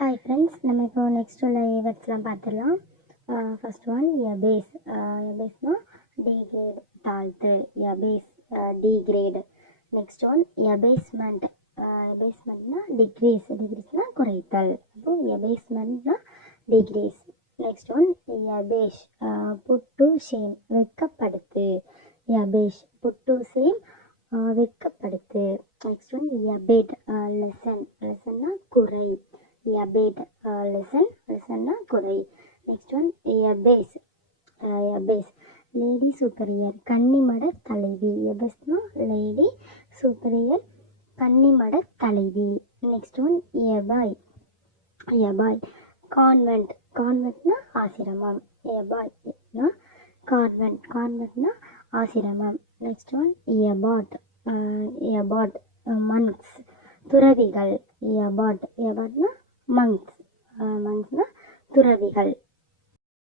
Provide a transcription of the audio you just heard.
Hi friends, நம்ம இப்போ next உள்ள வேர்ட்ஸ்லாம் பார்த்துடலாம். First one abase. எபேஸ்னா டிகிரேட், தாழ்த்து. Abase degrade. Next one abasement. எபேஸ்மெண்ட்னா டிக்ரீஸ். டிக்ரீஸ்னா குறைத்தல். அப்போ எபேஸ்மெண்ட்னா decrease. Next one abash. Put to shame, வெட்கப்படுத்து. எபேஷ் புட் டு ஷேம், வெட்கப்படுத்து. Next one abate. லெசன். லெசன்னா குறை. Abate lessen. லெசன்னா குறை. Next one abbess. Abbess lady superior, கன்னிமட தலைவி. எபேஸ்னா லேடி சூப்பரியர், கன்னிமட தலைவி. Next one abbey. Abbey convent. கான்வென்ட்னா ஆசிரமம். எபாய்னா கான்வென்ட். கான்வென்ட்னா ஆசிரமம். Next one எபாட். எபாட் மன்க்ஸ், துறவிகள். எபாட். எபாட்னா மங்க்ஸ். மங்க்ஸ்னா துறவிகள்.